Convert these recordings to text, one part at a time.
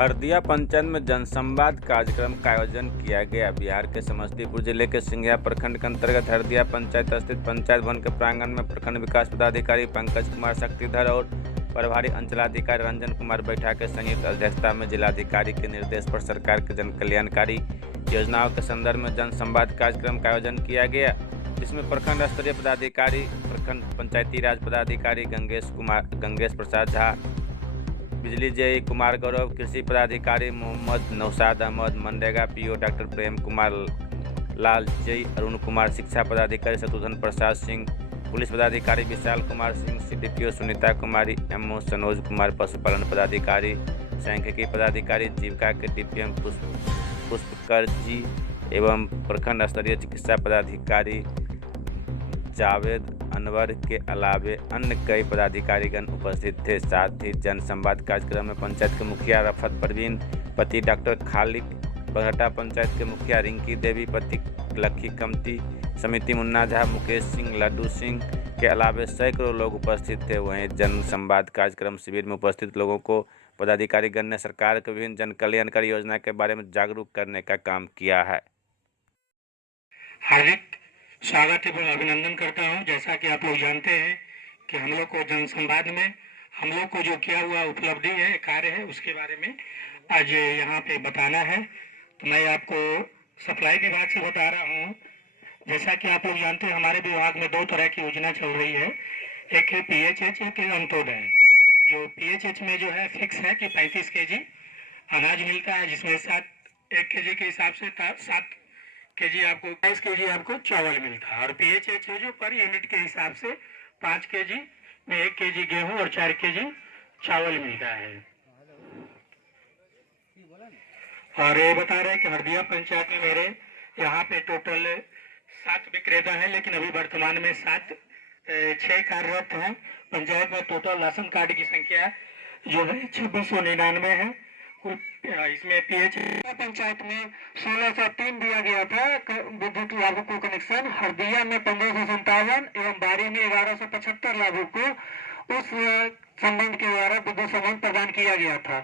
हरदिया पंचायत में जनसंवाद कार्यक्रम का आयोजन किया गया। बिहार के समस्तीपुर जिले के सिंघिया प्रखंड के अंतर्गत हरदिया पंचायत स्थित पंचायत भवन के प्रांगण में प्रखंड विकास पदाधिकारी पंकज कुमार शक्तिधर और प्रभारी अंचलाधिकारी रंजन कुमार बैठा के संयुक्त अध्यक्षता में जिलाधिकारी के निर्देश पर सरकार के जन कल्याणकारी योजनाओं के संदर्भ में जनसंवाद कार्यक्रम का आयोजन किया गया, जिसमें प्रखंड स्तरीय पदाधिकारी, प्रखंड पंचायती राज पदाधिकारी गंगेश प्रसाद झा, बिजली जेई कुमार गौरव, कृषि पदाधिकारी Mohammad Naushad Ahmad, MNREGA PO doctor Prem Kumar Lal, JEE Arun Kumar, शिक्षा पदाधिकारी शत्रुघ्न प्रसाद सिंह, पुलिस पदाधिकारी विशाल कुमार सिंह, सीडीपीओ सुनीता कुमारी, एमओ सनोज कुमार, पशुपालन पदाधिकारी, सांख्यिकी पदाधिकारी, जीविका के डीपीएम पुष्पकर जी एवं प्रखंड स्तरीय चिकित्सा पदाधिकारी जावेद अनवर के अलावे अन्य कई पदाधिकारीगण उपस्थित थे। साथ ही जनसंवाद कार्यक्रम में पंचायत के मुखिया रफत परवीन, पति डॉक्टर खालिक, बरहटा पंचायत के मुखिया रिंकी देवी, पति लक्की कमती, समिति मुन्ना झा, मुकेश सिंह, लड्डू सिंह के अलावे सैकड़ों लोग उपस्थित थे। वहीं जनसंवाद कार्यक्रम शिविर में उपस्थित लोगों को पदाधिकारीगण ने सरकार के विभिन्न जन कल्याणकारी योजना के बारे में जागरूक करने का काम किया है। हार्दिक स्वागत एवं अभिनंदन करता हूं। जैसा कि आप लोग जानते हैं कि हम लोग को जनसंवाद में हम लोग को जो किया हुआ उपलब्धि है, कार्य है, उसके बारे में आज यहाँ पे बताना है। तो मैं आपको सप्लाई विभाग से बता रहा हूँ। जैसा कि आप लोग जानते हैं, हमारे विभाग में दो तरह की योजना चल रही है। एक है PHH, एक है अंत्योदय। जो PHH में जो है फिक्स है कि 35 kg अनाज मिलता है, जिसमें 1 kg के हिसाब से 7 kg आपको 22 kg आपको चावल मिलता है। और PHH है जो पर यूनिट के हिसाब से 5 kg में 1 kg गेहूं और 4 kg चावल मिलता है। और ये बता रहे हैं कि हरदिया पंचायत में मेरे यहाँ पे टोटल 7 विक्रेता हैं, लेकिन अभी वर्तमान में 6 कार्यरत हैं। पंचायत में टोटल राशन कार्ड की संख्या जो है 2699 है। इसमें PHH पंचायत में 1603 दिया गया था विद्युत लाभुक को कनेक्शन। हरदिया में 1557 एवं बारी में 1175 लाभुक को उस संबंध के द्वारा विद्युत संबंध प्रदान किया गया था।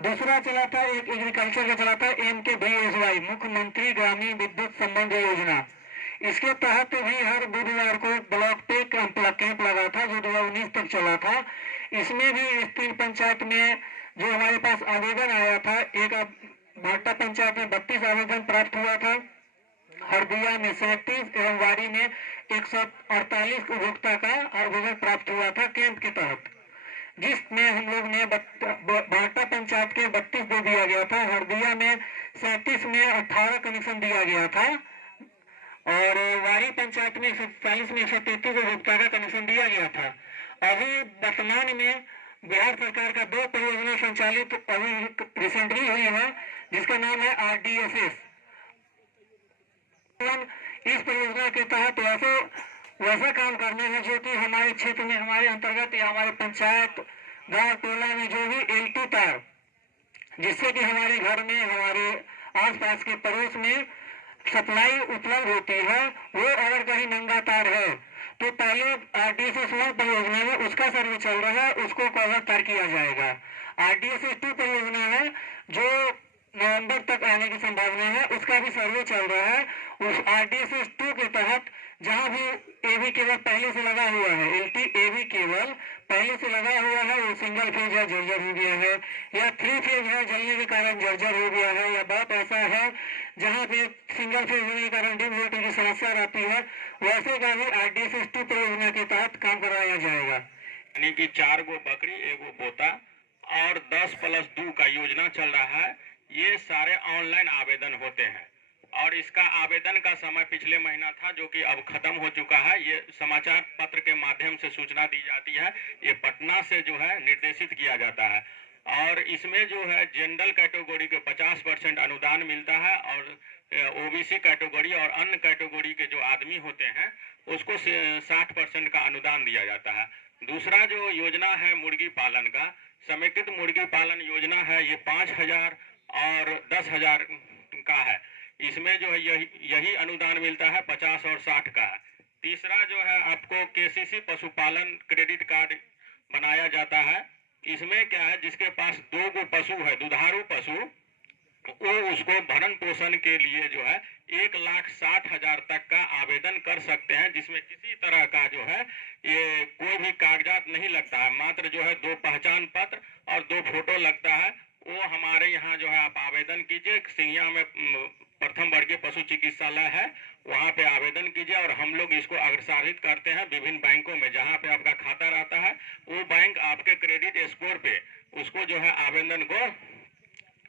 दूसरा चला था एक एग्रीकल्चर का चला था MKVSY, मुख्यमंत्री ग्रामीण विद्युत संबंध योजना। इसके तहत भी हर बुधवार को ब्लॉक पे कैंप लगा था, जो 2019 तक चला था। इसमें भी इस 3 पंचायत में जो हमारे पास आवेदन आया था, एक भाटा पंचायत में 32 आवेदन प्राप्त हुआ था, हरदिया में 37 एवं वारी में 148 उपभोक्ता का आवेदन प्राप्त हुआ था कैंप के तहत, जिसमें हम लोग ने भाटा पंचायत के 32 दे दिया गया था, हरदिया में 37 में 18 कनेक्शन दिया गया था और वारी पंचायत में 140 में 133 उपभोक्ता का कनेक्शन दिया गया था। अभी वर्तमान में बिहार सरकार का 2 परियोजना संचालित अभी रिसेंटली हुई है, जिसका नाम है RDSS। इस परियोजना के तहत वैसा काम करना है जो कि हमारे क्षेत्र में, हमारे अंतर्गत या हमारे पंचायत गांव टोला में जो भी LT तार, जिससे कि हमारे घर में, हमारे आसपास के पड़ोस में सप्लाई उपलब्ध होती है, वो अगर कहीं नंगा तार है तो पहले RDSS 1 परियोजना में उसका सर्वे चल रहा है, उसको कवर तार किया जाएगा। RDSS 2 परियोजना है जो नवंबर तक आने की संभावना है, उसका भी सर्वे चल रहा है। उस RDSS 2 के तहत जहां भी AV केबल पहले से लगा हुआ है, LT AV केबल पहले से लगा हुआ है, वो सिंगल फेज है, जर्जर हो गया है, या 3 फेज है, जलने के कारण जर्जर हो गया है, या बात ऐसा है जहां पे सिंगल फेज होने के कारण डिम वोल्टेज की समस्या रहती है, वैसे का भी RDSS 2 परियोजना के तहत काम कराया जाएगा। यानी कि 4 गो बकरी, 1 गो पोता और 10+2 का योजना चल रहा है। ये सारे ऑनलाइन आवेदन होते हैं और इसका आवेदन का समय पिछले महीना था, जो कि अब खत्म हो चुका है। ये समाचार पत्र के माध्यम से सूचना दी जाती है। ये पटना से जो है निर्देशित किया जाता है और इसमें जो है जनरल कैटेगरी के 50% अनुदान मिलता है और OBC कैटेगरी और अन्य कैटेगरी के जो आदमी होते हैं उसको 60% का अनुदान दिया जाता है। दूसरा जो योजना है मुर्गी पालन का, समेकित मुर्गी पालन योजना है, ये 5000 और 10,000 का है। इसमें जो है यही अनुदान मिलता है 50 और 60 का। तीसरा जो है आपको KCC पशुपालन क्रेडिट कार्ड बनाया जाता है। इसमें क्या है, जिसके पास 2 गो पशु है, दुधारू पशु, वो उसको भरण पोषण के लिए जो है 1,60,000 तक का आवेदन कर सकते हैं, जिसमें किसी तरह का जो है ये कोई भी कागजात नहीं लगता है, मात्र जो है 2 पहचान पत्र और 2 फोटो लगता है। वो हमारे यहाँ जो है आप आवेदन कीजिए, सिंघिया में प्रथम वर्गीय पशु चिकित्सालय है, वहाँ पे आवेदन कीजिए और हम लोग इसको अग्रसारित करते हैं विभिन्न बैंकों में। जहाँ पे आपका खाता रहता है वो बैंक आपके क्रेडिट स्कोर पे उसको जो है आवेदन को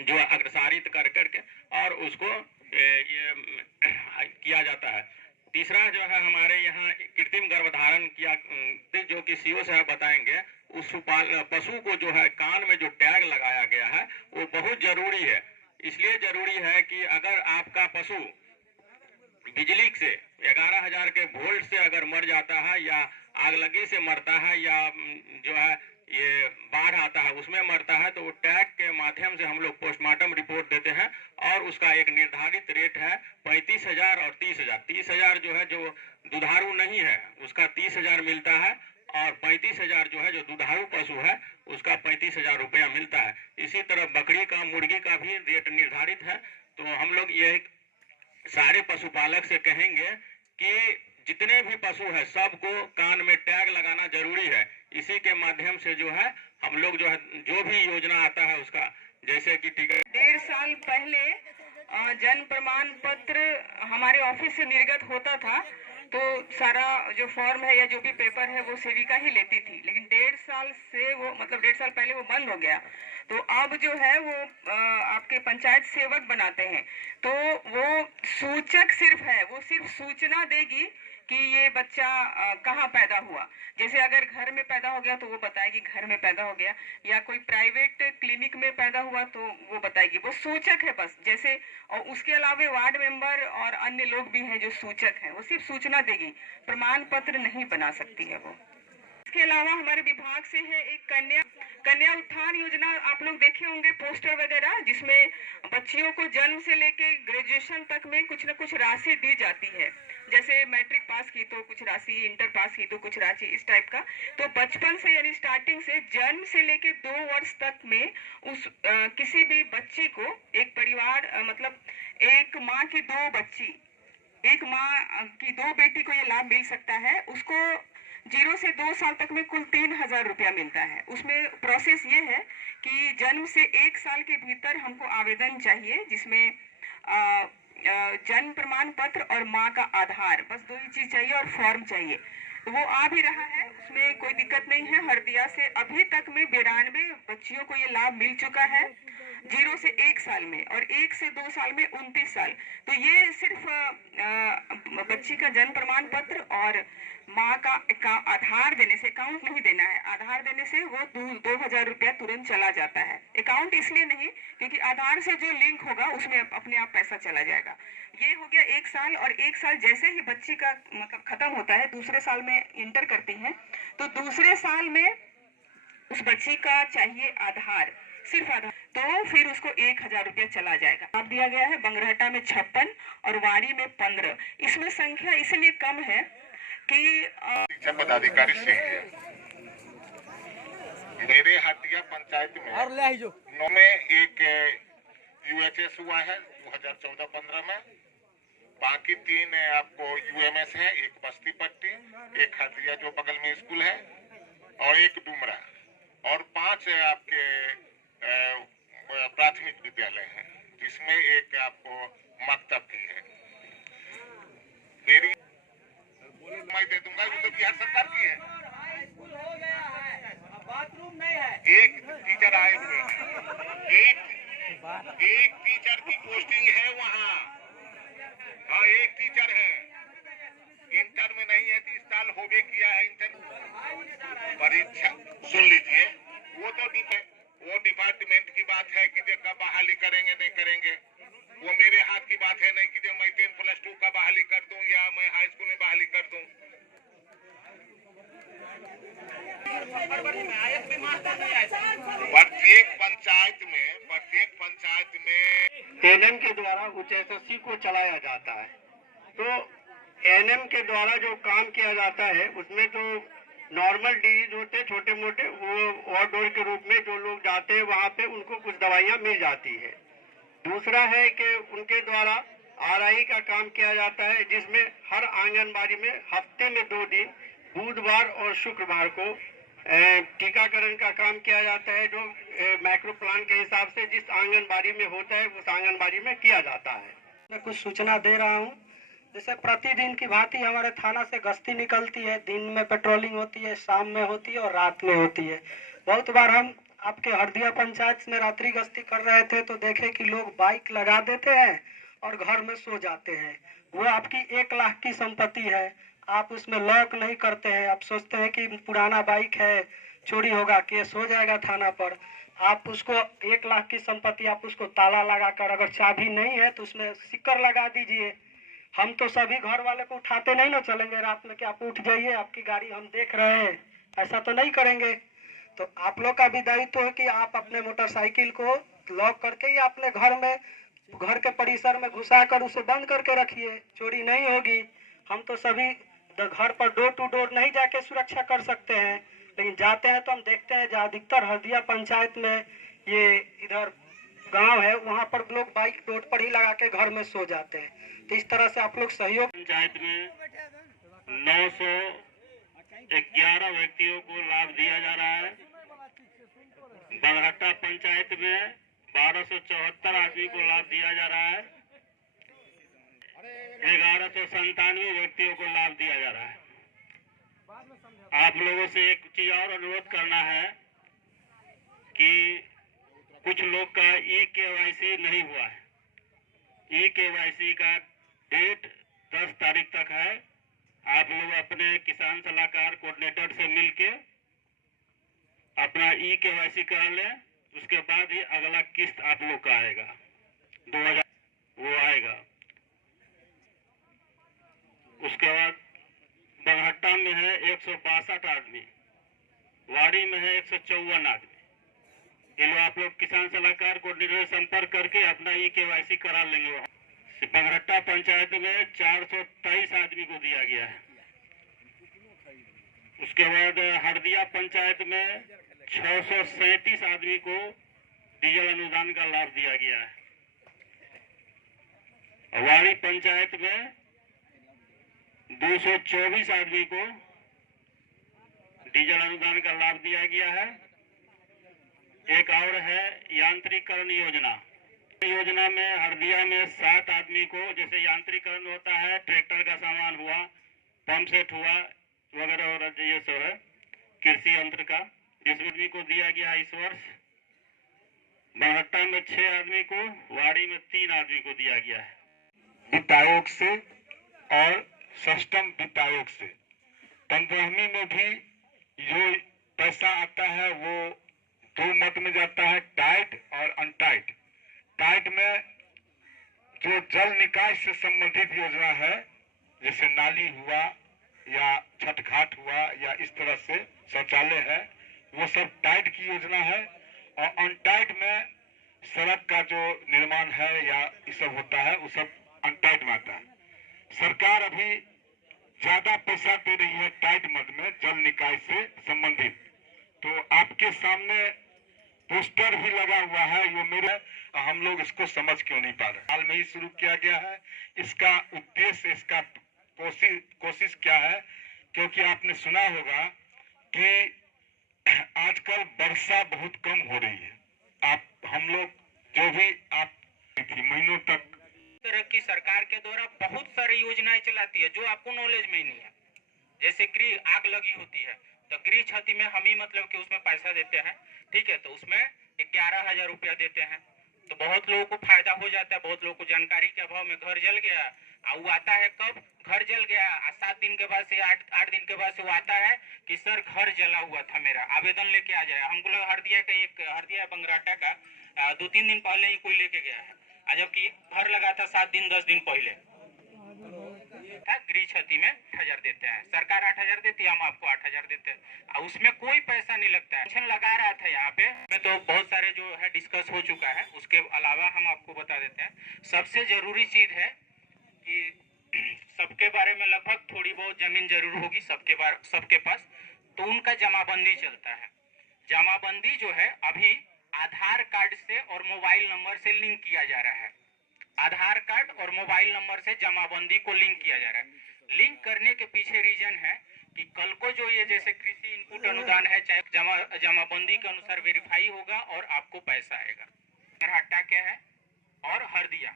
जो अग्रसारित कर करके और उसको ये किया जाता है। तीसरा जो है हमारे यहाँ कृत्रिम गर्भधारण किया, जो कि सीओ साहब बताएंगे, उस पशु को जो है कान में जो टैग लगाया गया है वो बहुत जरूरी है। इसलिए जरूरी है कि अगर आपका पशु बिजली से 11,000 के वोल्ट से अगर मर जाता है या आगलगी से मरता है या जो है ये बाढ़ आता है उसमें मरता है, तो वो टैग के माध्यम से हम लोग पोस्टमार्टम रिपोर्ट देते हैं और उसका एक निर्धारित रेट है 35,000 और 30,000। 30,000 जो है जो दुधारू नहीं है उसका 30,000 मिलता है और 35,000 जो है जो दुधारू पशु है उसका 35,000 रुपया मिलता है। इसी तरह बकरी का, मुर्गी का भी रेट निर्धारित है। तो हम लोग ये सारे पशुपालक से कहेंगे कि जितने भी पशु है सबको कान में टैग लगाना जरूरी है। इसी के माध्यम से जो है हम लोग जो है जो भी योजना आता है उसका, जैसे कि टीका 1.5 साल पहले जन्म प्रमाण पत्र हमारे ऑफिस से निर्गत होता था, तो सारा जो फॉर्म है या जो भी पेपर है वो सेविका ही लेती थी, लेकिन 1.5 साल से वो मतलब 1.5 साल पहले वो बंद हो गया। तो अब जो है वो आपके पंचायत सेवक बनाते हैं, तो वो सूचक सिर्फ है, वो सिर्फ सूचना देगी कि ये बच्चा कहाँ पैदा हुआ। जैसे अगर घर में पैदा हो गया तो वो बताएगी घर में पैदा हो गया, या कोई प्राइवेट क्लिनिक में पैदा हुआ तो वो बताएगी। वो सूचक है बस। जैसे और उसके अलावा वार्ड मेंबर और अन्य लोग भी हैं जो सूचक हैं, वो सिर्फ सूचना देगी, प्रमाण पत्र नहीं बना सकती है वो। इसके अलावा हमारे विभाग से है एक कन्या उत्थान योजना, आप लोग देखे होंगे पोस्टर वगैरह, जिसमें बच्चियों को जन्म से लेके ग्रेजुएशन तक में कुछ न कुछ राशि दी जाती है। जैसे मैट्रिक पास की तो कुछ राशि, इंटर पास की तो कुछ राशि, इस टाइप का। तो बचपन से यानी स्टार्टिंग से जन्म से लेके 2 वर्ष तक में उस किसी भी बच्ची को एक परिवार मतलब एक माँ की 2 बच्ची, एक माँ की 2 बेटी को ये लाभ मिल सकता है। उसको 0 से 2 साल तक में कुल 3,000 रुपया मिलता है। उसमें प्रोसेस ये है कि जन्म से 1 साल के भीतर हमको आवेदन चाहिए, जिसमें जन्म प्रमाण पत्र और माँ का आधार, बस 2 ही चीज चाहिए और फॉर्म चाहिए। तो वो आ भी रहा है, उसमें कोई दिक्कत नहीं है। हरदिया से अभी तक में 92 बच्चियों को ये लाभ मिल चुका है, 0 से 1 साल में, और 1 से 2 साल में 29 साल। तो ये सिर्फ बच्ची का जन्म प्रमाण पत्र और माँ का आधार देने से, अकाउंट नहीं देना है, आधार देने से वो 2,000 रुपया तुरंत चला जाता है। अकाउंट इसलिए नहीं क्योंकि आधार से जो लिंक होगा उसमें अपने आप पैसा चला जाएगा। ये हो गया 1 साल, और 1 साल जैसे ही बच्ची का मतलब खत्म होता है, दूसरे साल में इंटर करती है, तो दूसरे साल में उस बच्ची का चाहिए आधार, सिर्फ आधार, तो फिर उसको 1,000 रुपया चला जाएगा। आप दिया गया है बंगरहटा में 56 और वाड़ी में 15। इसमें संख्या इसलिए कम है कि पदाधिकारी से मेरे हटिया पंचायत में 9 में एक यूएचएस हुआ है 2014-15 में, बाकी 3 आपको यूएमएस है, एक बस्ती पट्टी, एक हटिया जो बगल में स्कूल है और एक डुमरा, और 5 आपके प्राथमिक विद्यालय हैं, जिसमें एक आपको मकतब भी है। मेरी मैं दे दूंगा, वो तो बिहार सरकार की है। बाथरूम नहीं है, एक टीचर आए हुए हैं, एक टीचर की पोस्टिंग है वहाँ। हाँ, एक टीचर है, इंटर में नहीं है, 30 साल हो गए किया है इंटर परीक्षा। सुन लीजिए, वो डिपार्टमेंट की बात है कि जो कब बहाली करेंगे नहीं करेंगे, वो मेरे हाथ की बात है नहीं कि जो मैं 10+2 का बहाली कर दूं या मैं हाई स्कूल में बहाली कर दूं। प्रत्येक पंचायत में एनएम के द्वारा UHSC को चलाया जाता है। तो एनएम के द्वारा जो काम किया जाता है उसमें तो नॉर्मल डिजीज होते हैं छोटे मोटे, वो आउटडोर के रूप में जो लोग जाते हैं वहाँ पे उनको कुछ दवाइयाँ मिल जाती है। दूसरा है कि उनके द्वारा आरआई का काम किया जाता है, जिसमें हर आंगनबाड़ी में हफ्ते में 2 दिन बुधवार और शुक्रवार को टीकाकरण का काम किया जाता है, जो मैक्रो प्लान के हिसाब से जिस आंगनबाड़ी में होता है उस आंगनबाड़ी में किया जाता है। मैं कुछ सूचना दे रहा हूँ। जैसे प्रतिदिन की भांति हमारे थाना से गश्ती निकलती है, दिन में पेट्रोलिंग होती है, शाम में होती है और रात में होती है। बहुत बार हम आपके हरदिया पंचायत में रात्रि गश्ती कर रहे थे तो देखे कि लोग बाइक लगा देते हैं और घर में सो जाते हैं। वो आपकी 1 लाख की संपत्ति है, आप उसमें लॉक नहीं करते हैं, आप सोचते हैं कि पुराना बाइक है, चोरी होगा, केस हो जाएगा थाना पर। आप उसको 1 लाख की संपत्ति, आप उसको ताला लगाकर, अगर चाबी नहीं है तो उसमें सिक्कर लगा दीजिए। हम तो सभी घर वाले को उठाते नहीं ना चलेंगे रात में कि आप उठ जाइए, आपकी गाड़ी हम देख रहे हैं, ऐसा तो नहीं करेंगे। तो आप लोग का भी दायित्व है कि आप अपने मोटरसाइकिल को लॉक करके या अपने घर के परिसर में घुसा कर उसे बंद करके रखिए, चोरी नहीं होगी। हम तो सभी घर पर डोर टू डोर नहीं जाके सुरक्षा कर सकते हैं, लेकिन जाते हैं तो हम देखते हैं अधिकतर हरदिया पंचायत में ये इधर गांव है, वहां पर लोग बाइक रोड पर ही लगा के घर में सो जाते हैं। तो इस तरह से आप लोग सहयोग। पंचायत में 911 व्यक्तियों को लाभ दिया जा रहा है। बरहट्टा पंचायत में 1274 आदमी को लाभ दिया जा रहा है। 1197 व्यक्तियों को लाभ दिया जा रहा है। आप लोगों से एक चीज और अनुरोध करना है कि कुछ लोग का ई-केवाईसी नहीं हुआ है। ई-केवाईसी का डेट 10 तारीख तक है। आप लोग अपने किसान सलाहकार कोऑर्डिनेटर से मिलके अपना ई-केवाईसी करा लें, उसके बाद ही अगला किस्त आप लोग का आएगा 2000 वो आएगा। उसके बाद बरहट्टा में है 162 आदमी, वाड़ी में है 154 आदमी। ये लोग आप लोग किसान सलाहकार कोऑर्डिनेटर से संपर्क करके अपना ई-केवाईसी करा लेंगे। बरहट्टा पंचायत में 423 आदमी को दिया गया है। उसके बाद हरदिया पंचायत में 637 आदमी को डीजल अनुदान का लाभ दिया गया है। वाड़ी पंचायत में 224 आदमी को डीजल अनुदान का लाभ दिया गया है। एक और है यांत्रिकरण योजना में हरदिया में 7 आदमी को, जैसे यांत्रिकरण होता है, ट्रैक्टर का सामान हुआ, पंप सेट हुआ वगैरह वगैरह, ये सब है कृषि यंत्र का, जिस आदमी को दिया गया है इस वर्ष। बरहट्टा में 6 आदमी को, वाड़ी में 3 आदमी को दिया गया है। वित्त आयोग से और सष्टम वित्त आयोग से 15वीं में भी जो पैसा आता है वो 2 मत में जाता है, टाइट और अनटाइट। टाइट में जो जल निकाय से संबंधित योजना है, जैसे नाली हुआ या छठ घाट हुआ या इस तरह से शौचालय है, वो सब टाइट की योजना है। और अनटाइट में सड़क का जो निर्माण है या ये सब होता है, वो सब अनटाइट में आता है। सरकार अभी ज्यादा पैसा दे रही है टाइट मद में, जल निकाय से संबंधित। तो आपके सामने पोस्टर भी लगा हुआ है, ये मेरे, हम लोग इसको समझ क्यों नहीं पा रहे। हाल में ही शुरू किया गया है। इसका उद्देश्य, इसका कोशिश क्या है, क्योंकि आपने सुना होगा कि आजकल वर्षा बहुत कम हो रही है। हम लोग जो भी आप महीनों तक तरह की सरकार के द्वारा बहुत सारी योजनाएं चलाती है जो आपको नॉलेज में ही नहीं है। जैसे गृह आग लगी होती है तो गृह क्षति में हम ही मतलब कि उसमें पैसा देते हैं, ठीक है, तो उसमें 11,000 रुपया देते हैं, तो बहुत लोगों को फायदा हो जाता है। बहुत लोगों को जानकारी के अभाव में घर जल गया, और वो आता है कब, घर जल गया 7 दिन के बाद से 8 दिन के बाद से वो आता है कि सर घर जला हुआ था मेरा, आवेदन लेके आ जाए। हमको लगा हरदिया बंगराटा का 2-3 दिन पहले ही कोई लेके गया है, जबकि घर लगा था 7 दिन 10 दिन पहले। गृह क्षति में 8,000 देते हैं, सरकार 8,000 देती है, हम आपको 8,000 देते हैं, और उसमें कोई पैसा नहीं लगता है। पेंशन लगा रहा था यहाँ पे, तो बहुत सारे जो है डिस्कस हो चुका है। उसके अलावा हम आपको बता देते हैं, सबसे जरूरी चीज है कि सबके बारे में लगभग थोड़ी बहुत जमीन जरूर होगी सबके पास, तो उनका जमाबंदी चलता है। जमाबंदी जो है अभी आधार कार्ड से और मोबाइल नंबर से लिंक किया जा रहा है। आधार कार्ड और मोबाइल नंबर से जमाबंदी को लिंक किया जा रहा है। लिंक करने के पीछे रीजन है कि कल को जो ये जैसे कृषि इनपुट अनुदान है, चाहे जमाबंदी के अनुसार वेरीफाई होगा और आपको पैसा आएगा। हट्टा क्या है और हरदिया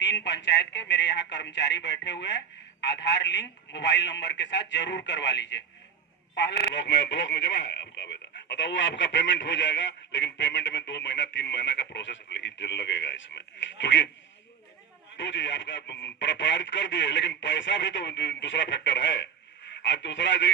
3 पंचायत के मेरे यहाँ कर्मचारी बैठे हुए हैं। आधार लिंक मोबाइल नंबर के साथ जरूर करवा लीजिए। पहला ब्लॉक में जमा है आपका आवेदन, मतलब वो आपका पेमेंट हो जाएगा, लेकिन पेमेंट में 2 महीना 3 महीना का प्रोसेस लगेगा इसमें, क्योंकि दो चीज आपका पारित कर दिए, लेकिन पैसा भी तो दूसरा फैक्टर है। और दूसरा जो